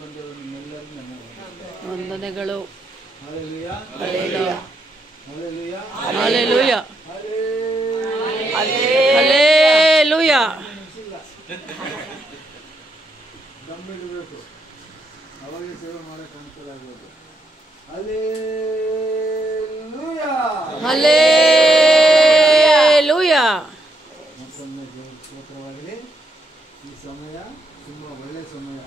ಬಂದಿರೋ ನಿಮ್ಮೆಲ್ಲರಿಗೂ ನನ್ನ ವಂದನೆಗಳು. Hallelujah hallelujah hallelujah hallelujah hallelujah. ದಮ್ಮಿಡಬೇಕು, ಅವಾಗೇ ಸೇವೆ ಮಾಡಕ್ಕೆ ಅನುಕೂಲ ಆಗ್ಬೋದು. Hallelujah hallelujah. ಮತ್ತೊಮ್ಮೆ ದೇವರ ಸ್ತೋತ್ರವಾಗಲಿ. ಈ ಸಮಯ ತುಂಬ ಒಳ್ಳೆಯ ಸಮಯ.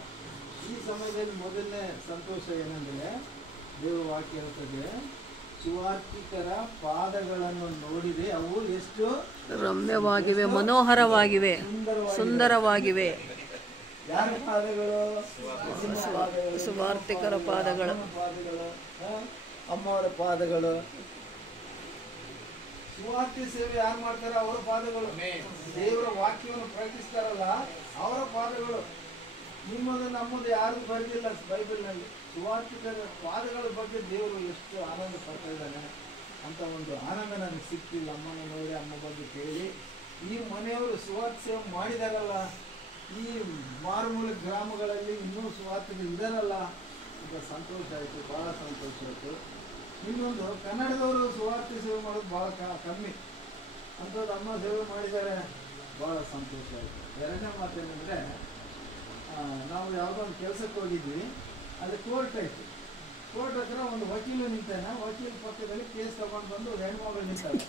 ಈ ಸಮಯದಲ್ಲಿ ಮೊದಲನೇ ಸಂತೋಷ ಏನಂದರೆ ದೇವರ ವಾಕ್ಯ ಹೇಳ್ತದೆ, ಸುವಾರ್ತಿಕರ ಪಾದಗಳನ್ನು ನೋಡಿದೆ, ಅವು ಎಷ್ಟು ರಮ್ಯವಾಗಿವೆ, ಮನೋಹರವಾಗಿವೆ, ಸುಂದರವಾಗಿವೆ. ಯಾರ ಪಾದಗಳು? ಸುವಾರ್ತಿಕರ ಪಾದಗಳು, ಅಮ್ಮವರ ಪಾದಗಳು. ಸುವಾರ್ತೆ ಸೇವೆ ಯಾರು ಮಾಡ್ತಾರೋ ಅವರ ಪಾದಗಳು. ದೇವರ ವಾಕ್ಯವನ್ನು ಪ್ರಕಟಿಸ್ತಾರಲ್ಲ ಅವರ ಪಾದಗಳು. ನಿಮ್ಮದು ನಮ್ಮದು ಯಾರಿಗೂ ಬರೆದಿಲ್ಲ ಬೈಬಲ್ನಲ್ಲಿ. ಸುವಾರ್ತಿಕರ ಪಾದಗಳ ಬಗ್ಗೆ ದೇವರು ಎಷ್ಟು ಆನಂದ ಪಡ್ತಾ ಇದ್ದಾನೆ ಅಂತ ಒಂದು ಆನಂದ ನನಗೆ ಸಿಕ್ತಿಲ್ಲ. ಅಮ್ಮನ ನೋಡಿ, ಅಮ್ಮ ಬಗ್ಗೆ ಕೇಳಿ, ಈ ಮನೆಯವರು ಸುವಾರ್ತೆ ಸೇವೆ ಮಾಡಿದಾರಲ್ಲ, ಈ ಮಾರುಮೂಲ ಗ್ರಾಮಗಳಲ್ಲಿ ಇನ್ನೂ ಸುವಾರ್ತೆಗಳು ಇದಾರಲ್ಲ ಅಂತ ಸಂತೋಷ ಆಯಿತು, ಭಾಳ ಸಂತೋಷ ಆಯಿತು. ಇನ್ನೊಂದು, ಕನ್ನಡದವರು ಸುವಾರ್ತೆ ಸೇವೆ ಮಾಡೋದು ಭಾಳ ಕಮ್ಮಿ. ಅಂಥದ್ದು ಅಮ್ಮ ಸೇವೆ ಮಾಡಿದ್ದಾರೆ, ಭಾಳ ಸಂತೋಷ ಆಯಿತು. ಎರಡನೇ ಮಾತೇನೆಂದರೆ, ನಾವು ಯಾವುದೋ ಒಂದು ಕೆಲಸಕ್ಕೆ ಹೋಗಿದ್ವಿ, ಅಲ್ಲಿ ಕೋರ್ಟ್ ಆಯಿತು. ಕೋರ್ಟ್ ಹತ್ರ ಒಂದು ವಕೀಲು ನಿಂತಾನೆ, ವಕೀಲ ಪಕ್ಕದಲ್ಲಿ ಕೇಸ್ ತಗೊಂಡು ಬಂದು ಹೆಣ್ಮಗಳು ನಿಂತಾಳೆ.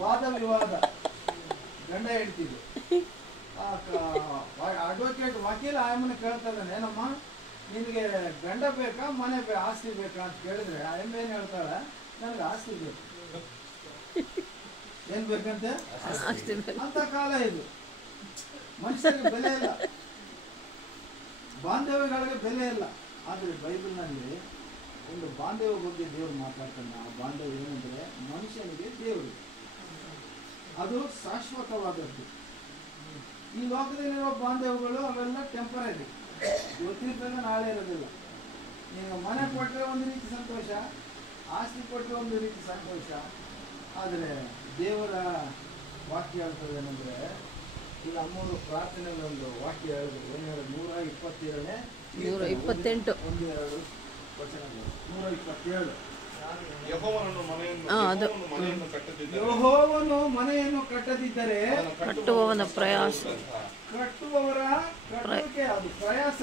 ವಾದ ವಿವಾದ, ಗಂಡ ಹೇಳ್ತಿದ್ದೆ. ಅಡ್ವೊಕೇಟ್ ವಕೀಲ ಆಯಮ್ಮನ ಕೇಳ್ತಾ ಇದ್ದಾನೆ, ಏನಮ್ಮ ನಿನಗೆ ಗಂಡ ಬೇಕಾ ಮನೆ ಆಸ್ತಿ ಬೇಕಾ ಅಂತ ಕೇಳಿದ್ರೆ ಆಯಮ್ಮ ಏನು ಹೇಳ್ತಾಳೆ, ನನಗೆ ಆಸ್ತಿ ಬೇಕು. ಏನ್ ಬೇಕಂತೆ? ಅಂತ ಕಾಲ ಇದು. ಮನುಷ್ಯರಿಗೆ ಬೆಲೆ ಇಲ್ಲ, ಬಾಂಧವ್ಯಗಳಿಗೆ ಬೆಲೆ ಇಲ್ಲ. ಆದರೆ ಬೈಬಲ್ನಲ್ಲಿ ಒಂದು ಬಾಂಧವ್ಯ ಬಗ್ಗೆ ದೇವರು ಮಾತಾಡ್ತಾನೆ. ಆ ಬಾಂಧವ್ಯ ಏನಂದ್ರೆ ಮನುಷ್ಯನಿಗೆ ದೇವರು, ಅದು ಶಾಶ್ವತವಾದದ್ದು. ಈ ಲೋಕದಲ್ಲಿರುವ ಬಾಂಧವ್ಯಗಳು ಅವೆಲ್ಲ ಟೆಂಪರರಿ, ಇವತ್ತಿರ್ತದೆ ನಾಳೆ ಇರೋದಿಲ್ಲ. ನೀವು ಮನೆ ಕೊಟ್ಟರೆ ಒಂದು ರೀತಿ ಸಂತೋಷ, ಆಸ್ತಿ ಕೊಟ್ಟರೆ ಒಂದು ರೀತಿ ಸಂತೋಷ. ಆದರೆ ದೇವರ ವಾಕ್ಯ ಹೇಳ್ತದೆ ಏನಂದರೆ, ಈಗ ಅಮ್ಮವರು ಪ್ರಾರ್ಥನೆಗಳೊಂದು ವಾಕ್ಯ ಹೇಳಿದ್ರು. ಏನು ಹೇಳೋದು? 127 128 1-2 ವಚನಗಳು. 127. ಯೆಹೋವನು ಮನೆಯನ್ನು ಕಟ್ಟದಿದ್ದರೆ ಕಟ್ಟುವವನ ಪ್ರಯಾಸ, ಕಟ್ಟುವವರ ಕಟ್ಟುವಿಕೆ ಅದು ಪ್ರಯಾಸ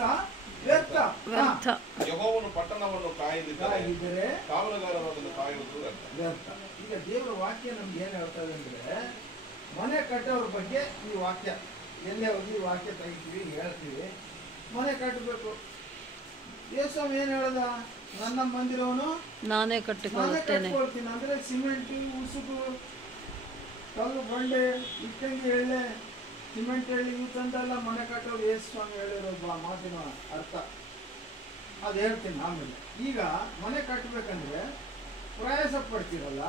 ವ್ಯರ್ಥ. ಯೆಹೋವನು ಪಟ್ಟಣವನ್ನು ಕಾಯದಿದ್ದರೆ ಕಾವಲುಗಾರರು ಅದನ್ನು ಕಾಯುವುದು ವ್ಯರ್ಥ. ಈಗ ದೇವರ ವಾಕ್ಯ ನಮ್ಗೆ ಏನು ಹೇಳ್ತದೆ ಅಂದ್ರೆ, ಮನೆ ಕಟ್ಟೋರ ಬಗ್ಗೆ ಈ ವಾಕ್ಯ, ಎಲ್ಲೇ ಹೋಗಿ ಈ ವಾಕ್ಯ ತೆಗಿತೀವಿ, ಹೇಳ್ತೀವಿ, ಮನೆ ಕಟ್ಟಬೇಕು. ಯೇಸು ಏನು ಹೇಳ್ದ? ನನ್ನ ಮಂದಿರವನ್ನು ನಾನೇ ಕಟ್ಟಿಕೊಳ್ಳುತ್ತೇನೆ. ಅಂದ್ರೆ ಸಿಮೆಂಟ್, ಉಸುಕು, ಕಲ್ಲು ಬಂಡೆ, ಇಟ್ಟಂಗಿ ಎಳ್ಳೆ, ಸಿಮೆಂಟ್ ಎಳ್ಳಿ ಇವು ತಂದೆಲ್ಲ ಮನೆ ಕಟ್ಟೋರು ಯೇಸು ಸ್ವಾಮಿ ಹೇಳಿರೋ ಮಾತಿನ ಅರ್ಥ ಅದು ಹೇಳ್ತೀನಿ ಆಮೇಲೆ. ಈಗ ಮನೆ ಕಟ್ಟಬೇಕಂದ್ರೆ ಪ್ರಯಾಸ ಪಡ್ತೀರಲ್ಲ,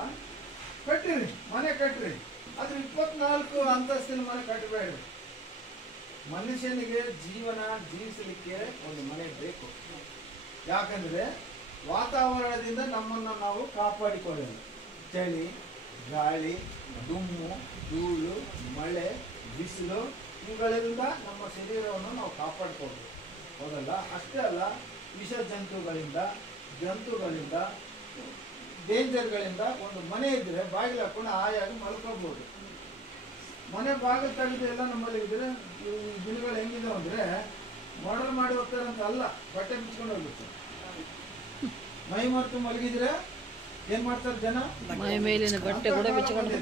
ಕಟ್ಟಿರಿ, ಮನೆ ಕಟ್ಟಿರಿ. ಆದ್ರೆ 24 ಅಂತಸ್ತಿನ ಮನೆ ಕಟ್ಟಬೇಡ್ರಿ. ಮನುಷ್ಯನಿಗೆ ಜೀವಿಸಲಿಕ್ಕೆ ಒಂದು ಮನೆ ಬೇಕು. ಯಾಕಂದ್ರೆ ವಾತಾವರಣದಿಂದ ನಮ್ಮನ್ನು ನಾವು ಕಾಪಾಡಿಕೊಳ್ಳೋದು. ಚಳಿ, ಗಾಳಿ, ದುಮ್ಮು, ಧೂಳು, ಮಳೆ, ಬಿಸಿಲು, ಇವುಗಳಿಂದ ನಮ್ಮ ಶರೀರವನ್ನು ನಾವು ಕಾಪಾಡ್ಕೋಬೇಕು, ಹೌದಲ್ಲ? ಅಷ್ಟೇ ಅಲ್ಲ, ವಿಷ ಜಂತುಗಳಿಂದ, ಡೇಂಜರ್ಗಳಿಂದ ಒಂದು ಮನೆ ಇದ್ರೆ ಬಾಗಿಲು ಹಾಕೊಂಡು ಆಯಾಗಿ ಮಲ್ಕೋಬಹುದು. ಮನೆ ಬಾಗಿಲು ತೆಗೆದು ಎಲ್ಲ ನಮ್ಮಲ್ಲಿ ಇದ್ರೆ ಈ ದಿನಗಳು ಹೆಂಗಿದೆ ಅಂದ್ರೆ, ಮರ್ಡರ್ ಮಾಡಿ ಹೋಗ್ತಾರಂತ ಅಲ್ಲ, ಬಟ್ಟೆ ಬಿಚ್ಕೊಂಡು ಹೋಗುತ್ತೆ. ಮೈ ಮರೆತು ಮಲಗಿದ್ರೆ ಏನ್ ಮಾಡ್ತಾರೆ ಜನ? ಮೈ ಮೇಲಿನ ಬಟ್ಟೆ ಕೂಡ ಬಿಚ್ಕೊಂಡು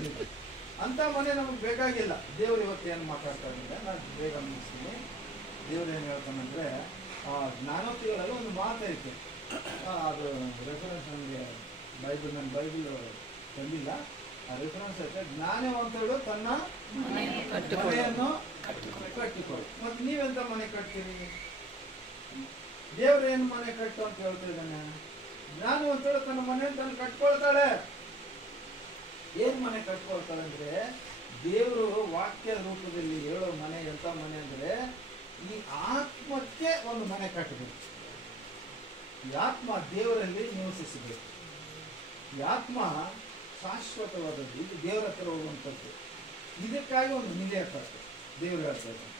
ಅಂತ ಮನೆ ನಮಗೆ ಬೇಕಾಗಿಲ್ಲ. ದೇವ್ರು ಇವತ್ತು ಏನು ಮಾತಾಡ್ತಾರೆ ಅಂದರೆ, ನಾನು ಬೇಗ ಮುಗಿಸ್ತೀನಿ. ದೇವ್ರು ಏನು ಹೇಳ್ತಾನಂದ್ರೆ, ಜ್ಞಾನೋಕ್ತಿಗಳಲ್ಲಿ ಒಂದು ಮಾತೈತೆ, ಅದು ರೆಫರೆನ್ಸ್ ನನಗೆ ನನ್ನ ಬೈಬಲ್ ತಂದಿಲ್ಲ, ಆ ರೆಫರೆನ್ಸ್ ಐತೆ. ಜ್ಞಾನವಂತಳು ತನ್ನ ಮನೆಯನ್ನು ಕಟ್ಟಿಕೊಳ್ಳು. ಮತ್ತು ನೀವೆಂತ ಮನೆ ಕಟ್ತೀರಿ? ದೇವ್ರು ಏನು ಮನೆ ಕಟ್ಟು ಅಂತ ಹೇಳ್ತಾ ಇದ್ದಾನೆ? ಜ್ಞಾನವಂತಳು ತನ್ನ ಮನೆಯನ್ನು ತಾನು ಕಟ್ಕೊಳ್ತಾಳೆ. ಏನ್ ಮನೆ ಕಟ್ಕೊಳ್ತಾಳೆ ಅಂದ್ರೆ, ದೇವರು ವಾಕ್ಯ ರೂಪದಲ್ಲಿ ಹೇಳೋ ಮನೆ ಎಂತ ಮನೆ ಅಂದ್ರೆ, ಈ ಆತ್ಮಕ್ಕೆ ಒಂದು ಮನೆ ಕಟ್ಟಬೇಕು. ಈ ಆತ್ಮ ದೇವರಲ್ಲಿ ನಿವಸಿಸಬೇಕು. ಈ ಆತ್ಮ ಶಾಶ್ವತವಾದದ್ದು, ಇದು ದೇವರ ಹತ್ರ ಹೋಗುವಂಥದ್ದು. ಇದಕ್ಕಾಗಿ ಒಂದು ನಿಧಿ ಹಾಕಬೇಕು. ದೇವರು ಹೇಳ್ತಾ ಇದ್ದಾರೆ,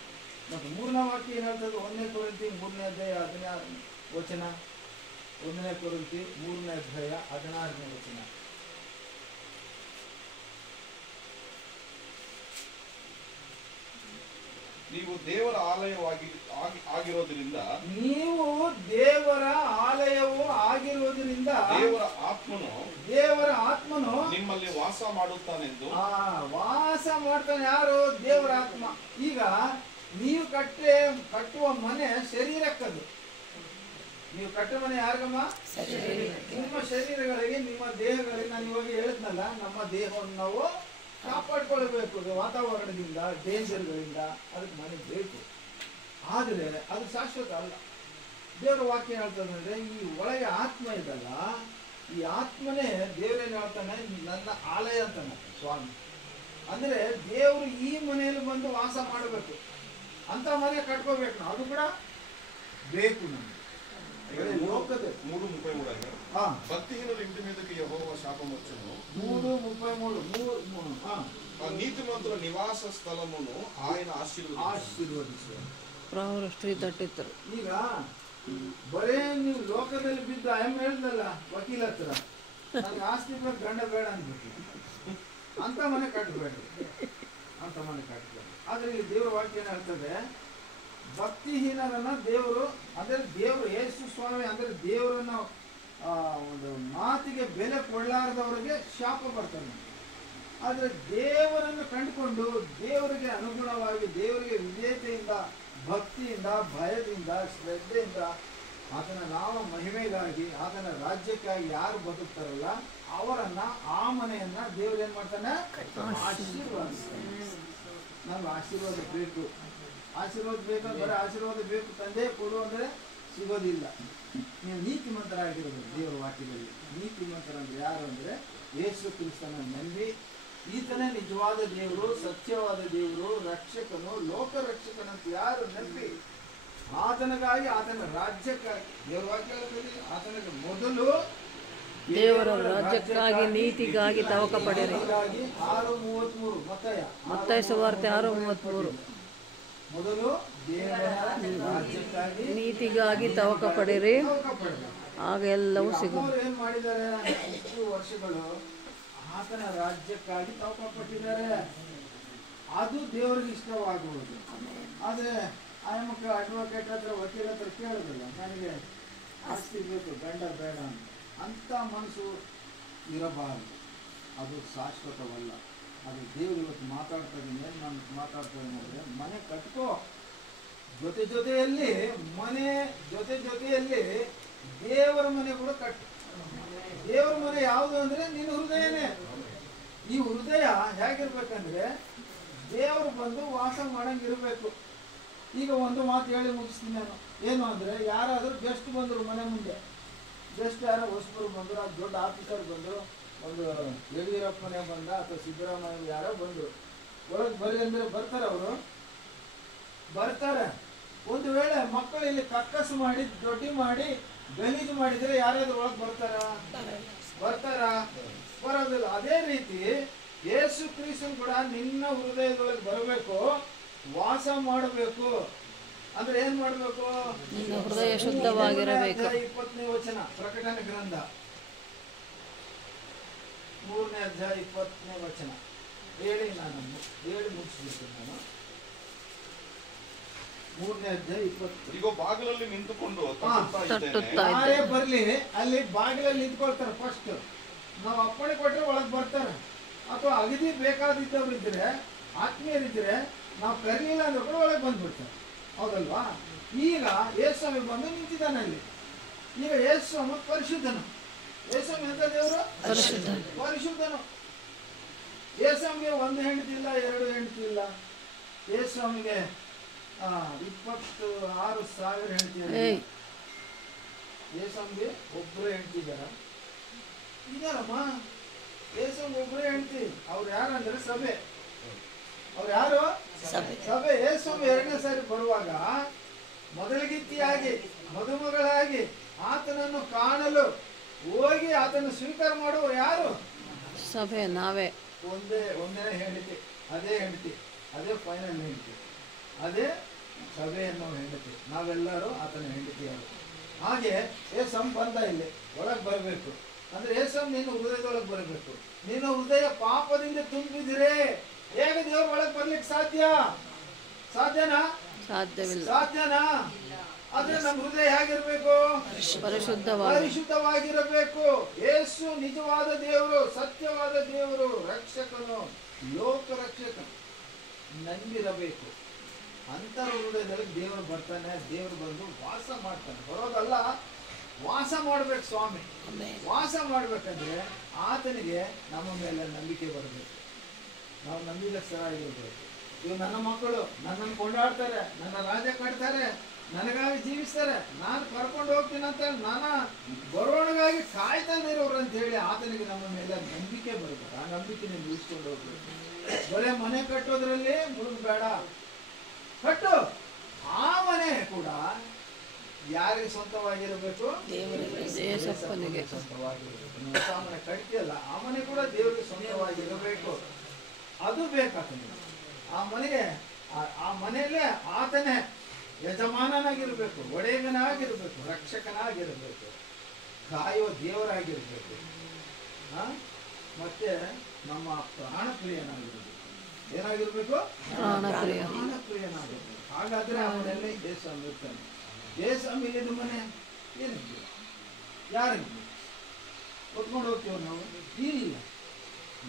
ಮತ್ತು ಮೂರನೇ ವಾಕ್ಯ ಏನು ಹೇಳ್ತದೆ? 1 ಕೊರಿಂಥಿ 3ನೇ ಅಧ್ಯಾಯ 16 ವಚನ. 1 ಕೊರಿಂಥಿ 3ನೇ ಅಧ್ಯಾಯ 16ನೇ ವಚನ. ನೀವು ದೇವರ ಆಗಿರೋದ್ರಿಂದ ನೀವು ದೇವರ ಆಲಯವು ಆಗಿರುವುದರಿಂದ ದೇವರ ಆತ್ಮನು ನಿಮ್ಮಲ್ಲಿ ವಾಸ ಮಾಡುತ್ತಾನೆಂದು. ವಾಸ ಮಾಡ್ತಾನೆ ಯಾರು? ದೇವರ ಆತ್ಮ. ಈಗ ನೀವು ಕಟ್ಟುವ ಮನೆ ಶರೀರಕ್ಕದು. ನೀವು ಕಟ್ಟುವ ಮನೆ ಯಾರಿಗಮ್ಮ? ನಿಮ್ಮ ಶರೀರಗಳಿಗೆ, ನಿಮ್ಮ ದೇಹಗಳಿಗೆ. ನಾನು ಇವಾಗ ಹೇಳಿದ್ನಲ್ಲ, ನಮ್ಮ ದೇಹವನ್ನು ನಾವು ಕಾಪಾಡ್ಕೊಳ್ಬೇಕು ವಾತಾವರಣದಿಂದ, ಡೇಂಜರ್ಗಳಿಂದ. ಅದಕ್ಕೆ ಮನೆ ಬೇಕು. ಆದರೆ ಅದು ಶಾಶ್ವತ ಅಲ್ಲ. ದೇವರ ವಾಕ್ಯ ಹೇಳ್ತದೆ ಅಂದ್ರೆ, ಈ ಒಳಗೆ ಆತ್ಮ ಇದಲ್ಲ, ಈ ಆತ್ಮನೇ ದೇವರೇನು ಹೇಳ್ತಾನೆ? ನನ್ನ ಆಲಯ ಅಂತಾನೆ ಸ್ವಾಮಿ. ಅಂದ್ರೆ ದೇವರು ಈ ಮನೆಯಲ್ಲಿ ಬಂದು ವಾಸ ಮಾಡಬೇಕು ಅಂತ ಮನೆ ಕಟ್ಕೋಬೇಕು. ಅದು ಕೂಡ ಬೇಕು ನಮ್ಗೆ. ಲೋಕದ 3:33 ಭಕ್ತಿಹೀನರ ಇಂటి మీదకి యెహోవా శాపమొచ్చును. 3:33 నీతిమంతుల నివాస స్థలమును ఆయన ఆశీర్వదిಸುವ. ಪ್ರವೃತ್ತಿ 3:33. ಈಗ ಬರೇ ನೀವು ಲೋಕದಲ್ಲಿ ಬಿದ್ದು ಎಮ್ಮೆ ಹೇಳ್ದಲ್ಲ ವಕೀಲ ಹತ್ರ, ನನಗೆ ಆಸ್ತಿ ಬೇಡ, ಗಂಡ ಬೇಡ ಅನ್ಬೇಕು. ಅಂತ ಮನೆ ಕಟ್ಟಬೇಡ್ರಿ, ಅಂತ ಮನೆ ಕಟ್ಟಬೇಡಿ. ಆದ್ರೆ ಇಲ್ಲಿ ದೇವರ ವಾಕ್ಯ ಏನ್ ಹೇಳ್ತದೆ? ಭಕ್ತಿಹೀನರನ್ನ ದೇವರು, ಅಂದ್ರೆ ದೇವರು ಯೇಸು ಸ್ವಾಮಿ, ಅಂದ್ರೆ ದೇವರನ್ನ ಒಂದು ಮಾತಿಗೆ ಬೆಲೆ ಕೊಡಲಾರದವರಿಗೆ ಶಾಪ ಬರ್ತಾನೆ. ಆದ್ರೆ ದೇವರನ್ನು ಕಂಡುಕೊಂಡು ದೇವರಿಗೆ ಅನುಗುಣವಾಗಿ, ದೇವರಿಗೆ ವಿಧೇಯತೆಯಿಂದ, ಭಕ್ತಿಯಿಂದ, ಭಯದಿಂದ, ಶ್ರದ್ಧೆಯಿಂದ ಆತನ ನಾಮ ಮಹಿಮೆಗಾಗಿ, ಆತನ ರಾಜ್ಯಕ್ಕಾಗಿ ಯಾರು ಬದುಕ್ತಾರಲ್ಲ ಅವರನ್ನ, ಆ ಮನೆಯನ್ನ ದೇವರು ಏನ್ ಮಾಡ್ತಾನೆ? ಆಶೀರ್ವಾದಿಸ್ತಾನೆ. ನಮ್ಗೆ ಆಶೀರ್ವಾದ ಬೇಕು. ಆಶೀರ್ವಾದ ಬೇಕಂದ್ರೆ ಬರೀ ಆಶೀರ್ವಾದ ಬೇಕು ತಂದೆ ಕೊಡು ಅಂದ್ರೆ ಸಿಗೋದಿಲ್ಲ. ನೀವು ನೀತಿಮಂತರಾಗಿರೋದು ದೇವರ ವಾಕ್ಯದಲ್ಲಿ. ನೀತಿಮಂತರಂದ್ರೆ ಯಾರು ಅಂದ್ರೆ ಯೇಸು ಕ್ರಿಸ್ತನ ನಂಬಿ, ಈತನೇ ನಿಜವಾದ ದೇವರು, ಸತ್ಯವಾದ ದೇವರು, ರಕ್ಷಕನು, ಲೋಕ ರಕ್ಷಕನಂತ ಯಾರು ನಂಬಿ ಆತನಿಗಾಗಿ, ಆತನ ರಾಜ್ಯಕ್ಕಾಗಿ, ದೇವರ ವಾಕ್ಯ ಆತನಿಗೆ ಮೊದಲು ದೇವರ ರಾಜ್ಯಕ್ಕಾಗಿ, ನೀತಿಗಾಗಿ ತವಕ ಪಡಿರಿ. 6:33 ಮತ್ತಾಯ ಸುವಾರ್ತೆ 6:33. ಮೊದಲು ದೇವರ ರಾಜ್ಯಕ್ಕಾಗಿ, ನೀತಿಗಾಗಿ ತವಕ ಪಡಿರಿ, ಆಗ ಎಲ್ಲವೂ ಸಿಗುತ್ತೆ. ಏನ್ ಮಾಡಿದ್ದಾರೆ? ಇಷ್ಟು ವರ್ಷಗಳು ಆತನ ರಾಜ್ಯಕ್ಕಾಗಿ ತವಕ ಪಟ್ಟಿದ್ದಾರೆ. ಅದು ದೇವರಿಗೆ ಇಷ್ಟವಾಗುವುದು. ಆದ್ರೆ ಆಯಮಕ್ಕ ಅಡ್ವೊಕೇಟ್ ಹತ್ರ, ವಕೀಲ ಹತ್ರ ಕೇಳೋದಿಲ್ಲ, ನನಗೆ ಆಸ್ತಿ ಬೇಕು, ಗಂಡ ಬೇಡ ಅಂತ ಮನಸ್ಸು ಇರಬಾರದು. ಅದು ಶಾಶ್ವತವಲ್ಲ. ಅದು ದೇವರು ಇವತ್ತು ಮಾತಾಡ್ತಾ ಇದ್ದೀನಿ. ಏನು ನಾನು ಮಾತಾಡ್ತಾ ಇದ್ದೀನಿ ಅಂದರೆ, ಮನೆ ಕಟ್ಕೋ, ಜೊತೆಯಲ್ಲಿ ಮನೆ ಜೊತೆಯಲ್ಲಿ ದೇವರ ಮನೆ ಕೂಡ ಕಟ್ಟು. ದೇವರ ಮನೆ ಯಾವುದು ಅಂದ್ರೆ ನಿನ್ನ ಹೃದಯನೇ. ಈ ಹೃದಯ ಹೇಗಿರ್ಬೇಕಂದ್ರೆ ದೇವರು ಬಂದು ವಾಸ ಮಾಡಂಗಿರ್ಬೇಕು. ಈಗ ಒಂದು ಮಾತು ಹೇಳಿ ಮುಗಿಸ್ತೀನಿ ನಾನು. ಏನು ಅಂದ್ರೆ, ಯಾರಾದರೂ ಗೆಸ್ಟ್ ಬಂದರು ಮನೆ ಮುಂದೆ, ಗೆಸ್ಟ್ ಯಾರೋ ಹೊಸಬರು ಬಂದರು, ಅದು ದೊಡ್ಡ ಆಫೀಸರ್ ಬಂದರು, ಒಂದು ಯಡಿಯೂರಪ್ಪನೇ ಬಂದ ಅಥವಾ ಸಿದ್ದರಾಮಯ್ಯ ಯಾರೋ ಬಂದರು, ಒಳಗೆ ಬರ್ರಿ ಅಂದ್ರೆ ಬರ್ತಾರೆ. ಅವರು ಬರ್ತಾರೆ. ಒಂದು ವೇಳೆ ಮಕ್ಕಳು ಇಲ್ಲಿ ಕಕ್ಕಸು ಮಾಡಿ, ದೊಡ್ಡಿ ಮಾಡಿ, ಗಲೀಜು ಮಾಡಿದ್ರೆ ಯಾರಾದ್ರೂ ಒಳಗೆ ಬರ್ತಾರಾ? ಬರೋದಿಲ್ಲ. ಅದೇ ರೀತಿ ಯೇಸು ಕ್ರಿಸ್ತನು ಕೂಡ ನಿನ್ನ ಹೃದಯದೊಳಗೆ ಬರಬೇಕು, ವಾಸ ಮಾಡಬೇಕು. ಅಂದ್ರೆ ಏನ್ ಮಾಡ್ಬೇಕು? ನಿನ್ನ ಹೃದಯ ಶುದ್ಧವಾಗಿರಬೇಕು. 20ನೇ ವಚನ, ಪ್ರಕಟಣೆ ಗ್ರಂಥ 3ನೇ ಅಧ್ಯಾಯ 20ನೇ ವಚನ. ಹೇಳಿ ಮುಗಿಸ್ಬಿಡ್ತೀನಿ ನಾನು. 3ನೇ ಅಧ್ಯಾಯ 20. ಈಗ ಬಾಗಿಲಲ್ಲಿ ನಿಂತುಕೊಂಡು ಯಾರೇ ಬರ್ಲಿ ಅಲ್ಲಿ ಬಾಗಿಲಲ್ಲಿ ನಿಂತ್ಕೊಳ್ತಾರೆ. ಫಸ್ಟ್ ನಾವು ಅಪ್ಪಣೆ ಕೊಟ್ರೆ ಒಳಗೆ ಬರ್ತಾರೆ. ಅಥವಾ ಅಗದಿ ಬೇಕಾದಿದ್ದವ್ರು ಇದ್ರೆ, ಆತ್ಮೀಯರಿದ್ರೆ, ನಾವು ಕರೀಲಿಲ್ಲ ಅಂದ್ರೆ ಕೂಡ ಒಳಗೆ ಬಂದ್ಬಿಡ್ತಾರೆ. ಹೌದಲ್ವಾ? ಈಗ ಯೇಸುಸ್ವಾಮಿ ಬಂದು ನಿಂತಿದ್ದಾನೆ ಅಲ್ಲಿ. ಈಗ ಯೇಸುಸ್ವಾಮಿ ಪರಿಶುದ್ಧನು. ಯೇಸುಸ್ವಾಮಿ ಎಂತ ದೇವರು? ಪರಿಶುದ್ಧನು. ಯೇಸುಸ್ವಾಮಿಗೆ 1 ಹೆಂಡತಿ ಇಲ್ಲ, 2 ಹೆಂಡತಿ ಇಲ್ಲ. ಯೇಸುಸ್ವಾಮಿಗೆ 26,000 ಹೆಂಡತಿ. ಯೇಸುಸ್ವಾಮಿಗೆ ಒಬ್ಬರೇ ಹೆಂಡತಿ ಇದಾರಮ್ಮ. ಯೇಸುಸ್ವಾಮಿ ಒಬ್ಬರೇ ಹೆಂಡತಿ. ಅವ್ರು ಯಾರಂದ್ರೆ ಸಭೆ. ಅವ್ರು ಯಾರು? ಸಭೆ. ಯೇಸುಸ್ವಾಮಿ 2ನೇ ಸಾರಿ ಬರುವಾಗ ಮೊದಲಿಗಿತ್ತಿಯಾಗಿ, ಮದುಮಗಳಾಗಿ ಆತನನ್ನು ಕಾಣಲು ಹೋಗಿ ಆತನ ಸ್ವೀಕಾರ ಮಾಡುವ ಯಾರು? ಸಭೆ, ನಾವೇ. ಒಂದೇ ಹೆಂಡತಿ, ಅದೇ ಹೆಂಡತಿ, ಅದೇ ಫೈನಲ್ ಹೆಂಡತಿ, ಅದೇ ಸಭೆ ಅನ್ನೋ ಹೆಂಡತಿ, ನಾವೆಲ್ಲರೂ ಆತನ ಹೆಂಡತಿಯರು. ಹಾಗೆ ಏಸಂ ಬಂದ ಇಲ್ಲಿ ಒಳಗೆ ಬರಬೇಕು ಅಂದ್ರೆ ಏಸಂ ನಿನ್ನ ಹೃದಯದೊಳಗೆ ಬರಬೇಕು. ನಿನ್ನ ಹೃದಯ ಪಾಪದಿಂದ ತುಂಬಿದ್ರೆ ಹೇಗೆ ದೇವ್ರ ಒಳಗೆ ಬರ್ಲಿಕ್ಕೆ ಸಾಧ್ಯನಾ? ಸಾಧ್ಯನಾ? ಆದ್ರೆ ನಮ್ಮ ಹೃದಯ ಹೇಗಿರ್ಬೇಕು? ಪರಿಶುದ್ಧವಾಗಿರಬೇಕು. ಯೇಸು ನಿಜವಾದ ದೇವರು, ಸತ್ಯವಾದ ದೇವರು, ರಕ್ಷಕನು, ಲೋಕ ರಕ್ಷಕನು ನಂಬಿರಬೇಕು. ಅಂತರ ಹೃದಯದಲ್ಲಿ ದೇವರು ಬರ್ತಾನೆ, ದೇವರು ಬಂದು ವಾಸ ಮಾಡ್ತಾನೆ. ಬರೋದಲ್ಲ, ವಾಸ ಮಾಡ್ಬೇಕು. ಸ್ವಾಮಿ ವಾಸ ಮಾಡ್ಬೇಕಂದ್ರೆ ಆತನಿಗೆ ನಮ್ಮ ಮೇಲೆ ನಂಬಿಕೆ ಬರಬೇಕು. ನಾವು ನಂಬಿದಷ್ಟರಾಗಿರ್ಬೇಕು. ಇವು ನನ್ನ ಮಕ್ಕಳು ನನ್ನನ್ನು ಕೊಂಡಾಡ್ತಾರೆ, ನನ್ನ ರಾಜ್ಯ ಕಟ್ತಾರೆ, ನನಗಾಗಿ ಜೀವಿಸ್ತಾರೆ, ನಾನು ಕರ್ಕೊಂಡು ಹೋಗ್ತೀನಿ ಅಂತ ನಾನು ಬರೋಣಗಾಗಿ ಕಾಯ್ತಾನೆ ಇರೋರು ಅಂತ ಹೇಳಿ ಆತನಿಗೆ ನಮ್ಮ ಮೇಲೆ ನಂಬಿಕೆ ಬರಬೇಕು. ಆ ನಂಬಿಕೆ ನೀವು ಉಳಿಸ್ಕೊಂಡು ಹೋಗ್ಬೇಕು. ಬರೇ ಮನೆ ಕಟ್ಟೋದ್ರಲ್ಲಿ ಮುಳುಗಬೇಡ, ಕಟ್ಟು. ಆ ಮನೆ ಕೂಡ ಯಾರಿಗೆ ಸ್ವಂತವಾಗಿರಬೇಕು? ದೇವರಿಗೆ ಸ್ವಂತವಾಗಿರಬೇಕು. ನೀವು ಹೊಸ ಮನೆ ಕಟ್ತಿಯಲ್ಲ, ಆ ಮನೆ ಕೂಡ ದೇವರಿಗೆ ಸ್ವಂತವಾಗಿರಬೇಕು. ಅದು ಬೇಕಾತನಿಗೆ. ಆ ಮನೆಗೆ, ಆ ಮನೆಯಲ್ಲೇ ಆತನೇ ಯಜಮಾನನಾಗಿರ್ಬೇಕು, ಒಡೆಯನಾಗಿರ್ಬೇಕು, ರಕ್ಷಕನಾಗಿರ್ಬೇಕು, ಕಾಯುವ ದೇವರಾಗಿರ್ಬೇಕು. ಮತ್ತೆ ನಮ್ಮ ಪ್ರಾಣ ಪ್ರಿಯನಾಗಿರ್ಬೇಕು. ಏನಾಗಿರ್ಬೇಕು? ಪ್ರಾಣಪ್ರಿಯನಾಗಿರ್ಬೇಕು. ಹಾಗಾದ್ರೆ ಅವನಲ್ಲಿ ದೇಶ ಇರ್ತಾನೆ. ದೇಶ ಇಲ್ಲದ ಮನೆ ಏನಿದೆ? ಯಾರಿಗೆ ಹೊತ್ಕೊಂಡು ಹೋಗ್ತೀವಿ ನಾವು? ಇಲ್ಲ.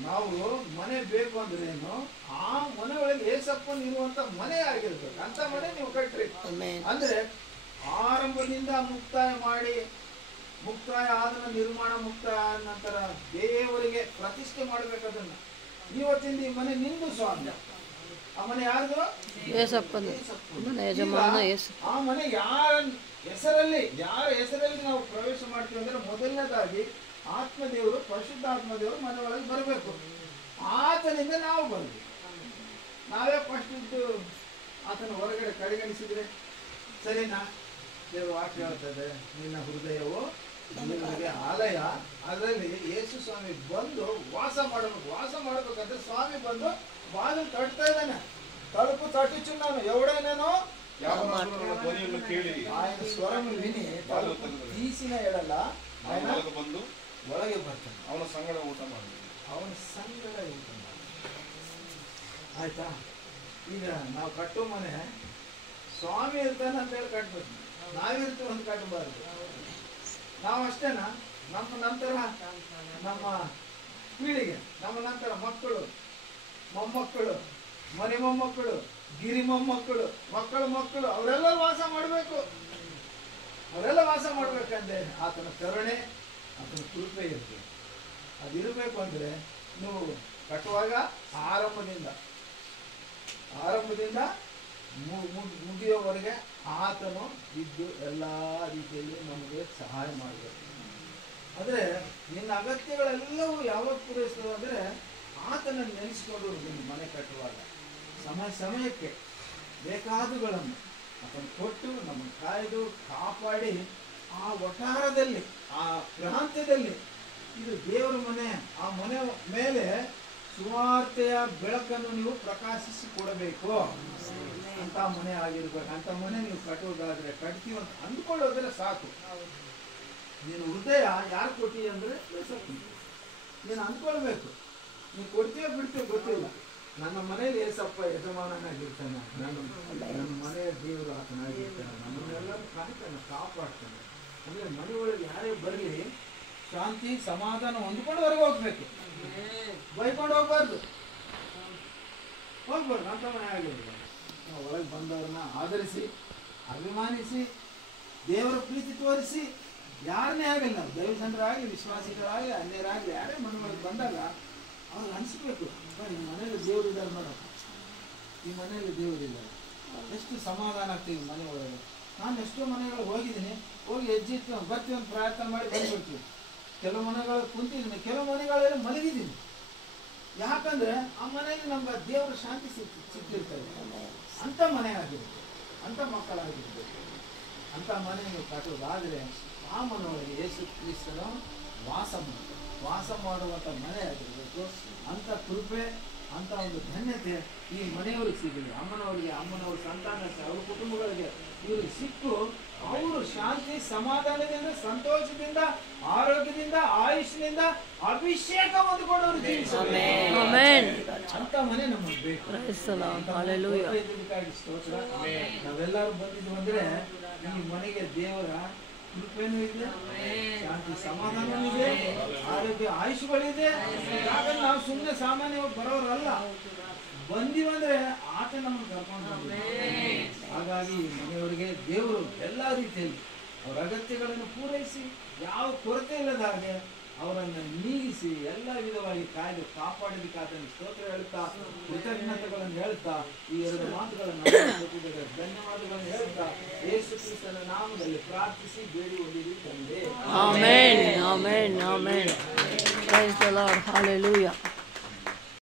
ನಾವು ಮನೆ ಬೇಕು ಅಂದ್ರೆ ಏನು? ಆ ಮನೆ ಒಳಗೆ ಏಸಪ್ಪನ್ ಇರುವಂತ ಮನೆ ಆಗಿರ್ಬೇಕು. ಅಂತ ಮನೆ ನೀವು ಕಟ್ರಿ. ಅಂದ್ರೆ ಆರಂಭದಿಂದ ಮುಕ್ತಾಯ ಮಾಡಿ, ಮುಕ್ತಾಯ ಆದ ನಿರ್ಮಾಣ, ಮುಕ್ತಾಯ ಆದ ನಂತರ ದೇವರಿಗೆ ಪ್ರತಿಷ್ಠೆ ಮಾಡ್ಬೇಕದನ್ನ. ಇವತ್ತಿಂದ ಈ ಮನೆ ನಿಂದು ಸ್ವಾಮಿ. ಆ ಮನೆ ಯಾರ್ದು? ಆ ಮನೆ ಯಾರ ಹೆಸರಲ್ಲಿ, ನಾವು ಪ್ರವೇಶ ಮಾಡ್ತೀವಿ ಅಂದ್ರೆ ಮೊದಲನೇದಾಗಿ ಆತ್ಮದೇವರು, ಪರಿಶುದ್ಧ ಆತ್ಮದೇವರು ಮನೆ ಒಳಗೆ ಬರಬೇಕು. ಆತನಿಂದ ನಾವು ಬರಬೇಕು. ನಾವೇ ಫಸ್ಟ್ ಇದ್ದು ಆತನ ಹೊರಗಡೆ ಕಡೆಗಣಿಸಿದ್ರೆ ಸರಿನಾ? ದೇವರು ವಾಕ್ಯ ಹೇಳ್ತದೆ, ನಿನ್ನ ಹೃದಯವು ನಿಮಗೆ ಆಲಯ, ಅದರಲ್ಲಿ ಯೇಸು ಸ್ವಾಮಿ ಬಂದು ವಾಸ ಮಾಡಬೇಕು. ವಾಸ ಮಾಡಬೇಕಂದ್ರೆ ಸ್ವಾಮಿ ಬಂದು ಬಾಗಿಲು ತಟ್ತಾ ಇದ್ದಾನೆ. ತಳುಪು ತಟ್ಟಿಚು ನಾನು ಎವಡೇನೇನೋ ಧ್ವನಿಯನ್ನು ಕೇಳಿ ఆయన ಸ್ವರము ವಿನಿ ತೀಸಿನ ಹೇಳಲ್ಲ, ఆయన ಬಂದು ಒಳಗೆ ಬರ್ತಾನೆ. ಅವನ ಸಂಗಡ ಊಟ ಮಾಡಿ. ಆಯ್ತಾ? ಈಗ ನಾವು ಕಟ್ಟೋ ಮನೆ ಸ್ವಾಮಿ ಇರ್ತಾನೆ ಅಂತ ಹೇಳಿ ಕಟ್ಬೇಕು. ನಾವಿರ್ತೀವಿ ಅಂತ ಕಟ್ಟಬಾರ್ದು. ನಾವು ಅಷ್ಟೇನಾ? ನಮ್ಮ ನಂತರ ನಮ್ಮ ಪೀಳಿಗೆ, ನಮ್ಮ ನಂತರ ಮಕ್ಕಳು, ಮೊಮ್ಮಕ್ಕಳು, ಮನೆ ಮೊಮ್ಮಕ್ಕಳು, ಗಿರಿ ಮೊಮ್ಮಕ್ಕಳು, ಮಕ್ಕಳು ಅವರೆಲ್ಲ ವಾಸ ಮಾಡಬೇಕು. ಅವರೆಲ್ಲ ವಾಸ ಮಾಡ್ಬೇಕಂದ್ರೆ ಆತನ ಕರುಣೆ, ಆತನ ಕೃಪೆ ಇರ್ತದೆ. ಅದಿರಬೇಕು ಅಂದ್ರೆ ನೀವು ಕಟ್ಟುವಾಗ ಆರಂಭದಿಂದ ಮುಗಿಯೋವರೆಗೆ ಆತನು ಇದ್ದು ಎಲ್ಲ ರೀತಿಯಲ್ಲಿ ನಮಗೆ ಸಹಾಯ ಮಾಡಬೇಕು. ಅಂದ್ರೆ ನಿನ್ನ ಅಗತ್ಯಗಳೆಲ್ಲವೂ ಯಾವಾಗ ಪೂರೈಸ್ತವೆ ಅಂದ್ರೆ ಆತನ ನೆನೆಸ್ಕೊಂಡು ನಿನ್ನ ಮನೆ ಕಟ್ಟುವಾಗ ಸಮಯಕ್ಕೆ ಬೇಕಾದುಗಳನ್ನು ಅದನ್ನು ಕೊಟ್ಟು ನಮ್ಮನ್ನು ಕಾಯ್ದು ಕಾಪಾಡಿ ಆ ವಠಾರದಲ್ಲಿ, ಆ ಪ್ರಾಂತ್ಯದಲ್ಲಿ ಇದು ದೇವರ ಮನೆ, ಆ ಮನೆ ಮೇಲೆ ಸುವಾರ್ತೆಯ ಬೆಳಕನ್ನು ನೀವು ಪ್ರಕಾಶಿಸಿ ಕೊಡಬೇಕು. ಅಂತ ಮನೆ ಆಗಿರ್ಬೇಕು. ಅಂತ ಮನೆ ನೀವು ಕಟ್ಟುವುದಾದ್ರೆ ಕಟ್ತೀವಿ ಅಂತ ಅಂದ್ಕೊಳ್ಳೋದ್ರೆ ಸಾಕು. ನೀನು ಹೃದಯ ಯಾರು ಕೊಟ್ಟಿಯ ಅಂದ್ರೆ ನೀನು ಅಂದ್ಕೊಳ್ಬೇಕು. ನೀನು ಕೊಡ್ತೀಯೋ ಬಿಡ್ತೀಯೋ ಗೊತ್ತಿಲ್ಲ. ನನ್ನ ಮನೇಲಿ ಏಸಪ್ಪ ಯಜಮಾನನಾಗಿರ್ತಾನೆ, ನನ್ನ ಮನೆಯ ದೇವರು ಆತನಾಗಿರ್ತಾನೆ, ನಮ್ಮನ್ನೆಲ್ಲರೂ ಕಾಯ್ತಾನೆ, ಕಾಪಾಡ್ತಾನೆ. ಅಂದ್ರೆ ಮನೆ ಒಳಗೆ ಯಾರೇ ಬರಲಿ ಶಾಂತಿ ಸಮಾಧಾನ ಹೊಂದ್ಕೊಂಡು ಹೊರಗೆ ಹೋಗ್ಬೇಕು. ಬೈಕೊಂಡು ಹೋಗ್ಬಾರ್ದು. ಅಂತ ಮನೆ ಆಗಿರ್ಬೇಕು. ನಾವು ಒಳಗೆ ಬಂದವ್ರನ್ನ ಆದರಿಸಿ, ಅಭಿಮಾನಿಸಿ, ದೇವರ ಪ್ರೀತಿ ತೋರಿಸಿ, ಯಾರನ್ನೇ ಆಗಲ್ಲ, ದೈವ ಜನರಾಗಲಿ, ವಿಶ್ವಾಸಿಗಳಾಗಲಿ, ಅನ್ಯರಾಗಲಿ, ಯಾರೇ ಮನೆ ಒಳಗೆ ಬಂದಾಗ ಅವ್ರಿಗೆ ಅನಿಸ್ಬೇಕು, ಈ ಮನೇಲಿ ದೇವರಿದ್ದಾರೆ ಮೇಡಮ್, ಈ ಮನೆಯಲ್ಲಿ ದೇವರಿದ್ದಾರೆ. ಎಷ್ಟು ಸಮಾಧಾನ ಆಗ್ತೀವಿ ಮನೆ ಒಳಗೆ. ನಾನು ಎಷ್ಟೋ ಮನೆಗಳು ಹೋಗಿದ್ದೀನಿ, ಹೋಗಿ ಹೆಜ್ಜೆ ಇಟ್ಟು ಬರ್ತೀವಿ ಅಂತ ಪ್ರಾರ್ಥನೆ ಮಾಡಿ ಬಂದ್ಬಿಡ್ತೀವಿ. ಕೆಲವು ಮನೆಗಳು ಕುಂತಿದ್ದೀನಿ, ಕೆಲವು ಮನೆಗಳಲ್ಲಿ ಮಲಗಿದ್ದೀನಿ. ಯಾಕಂದ್ರೆ ಆ ಮನೆಯಲ್ಲಿ ನಮ್ಗೆ ದೇವರ ಶಾಂತಿ ಸಿಕ್ಕಿರ್ತದೆ. ಅಂತ ಮನೆ ಆಗಿರುತ್ತೆ, ಅಂತ ಮಕ್ಕಳಾಗಿರ್ಬೇಕು. ಅಂತ ಮನೆ ನೀವು ಕಟ್ಟೋದಾದ್ರೆ ಆ ಮನೆಯೊಳಗೆ ಯೇಸು ಕ್ರಿಸ್ತನು ವಾಸ ಮಾಡುವಂಥ ಮನೆ ಆಗಿರಬೇಕು. ಅಂತ ಕೃಪೆ ಅಂತ ಒಂದು ಧನ್ಯತೆ ಈ ಮನೆಯವ್ರಿಗೆ ಸಿಗಲಿ, ಅಮ್ಮನವ್ರ ಸಂತಾನಕ್ಕೆ, ಅವ್ರ ಕುಟುಂಬಗಳಿಗೆ ಇವ್ರಿಗೆ ಸಿಕ್ಕು ಅವರು ಶಾಂತಿ ಸಮಾಧಾನದಿಂದ ಸಂತೋಷದಿಂದ ಆರೋಗ್ಯದಿಂದ ಆಯುಷ್ಯದಿಂದ ಅಭಿಷೇಕ ಹೊಂದ್ಕೊಂಡು ಅವರು ಜೀವಿಸಬೇಕು. ಅಂತ ಮನೆ ನಮಗೆ ಬೇಕು. ಇದಕ್ಕಾಗಿ ಸ್ತೋತ್ರ. ನಾವೆಲ್ಲರೂ ಬಂದಿದ್ವು ಅಂದ್ರೆ ಈ ಮನೆಗೆ ದೇವರ ಕೃಪೆನೂ ಇದೆ, ಶಾಂತಿ ಸಮಾಧಾನವೂ ಇದೆ, ಆರೋಗ್ಯ ಆಯುಷ್ಗಳಿದೆ. ಯಾಕಂದ್ರೆ ನಾವು ಸುಮ್ಮನೆ ಸಾಮಾನ್ಯವಾಗಿ ಬರೋರಲ್ಲ, ಬಂದಿವಂದ್ರೆ ಆತ ನಮ್ಮನ್ನು ಕರ್ಕೊಂಡು ಬಂದಿದೆ. ಹಾಗಾಗಿ ಮನೆಯವರಿಗೆ ದೇವರು ಎಲ್ಲ ರೀತಿಯಲ್ಲಿ ಅವರ ಅಗತ್ಯಗಳನ್ನು ಪೂರೈಸಿ ಯಾವ ಕೊರತೆ ಇಲ್ಲದ ಹಾಗೆ ಅವರನ್ನು ನೀಗಿಸಿ ಎಲ್ಲ ವಿಧವಾಗಿ ಕಾಯ್ದು ಕಾಪಾಡಲಿಕ್ಕಾದನ್ನು ಸ್ತೋತ್ರ ಹೇಳ್ತಾ ಕೃತಜ್ಞತೆಗಳನ್ನು ಹೇಳ್ತಾ ಈ 2 ಮಾತುಗಳನ್ನು ಧನ್ಯವಾದಗಳನ್ನು ಹೇಳ್ತಾ ಯೇಸು ಕ್ರಿಸ್ತನ ನಾಮದಲ್ಲಿ ಪ್ರಾರ್ಥಿಸಿ ಬೇಡಿ ಹೊಂದಿದ್ದೀವಿ ತಂದೆ. Amen amen amen. Praise the lord. Hallelujah.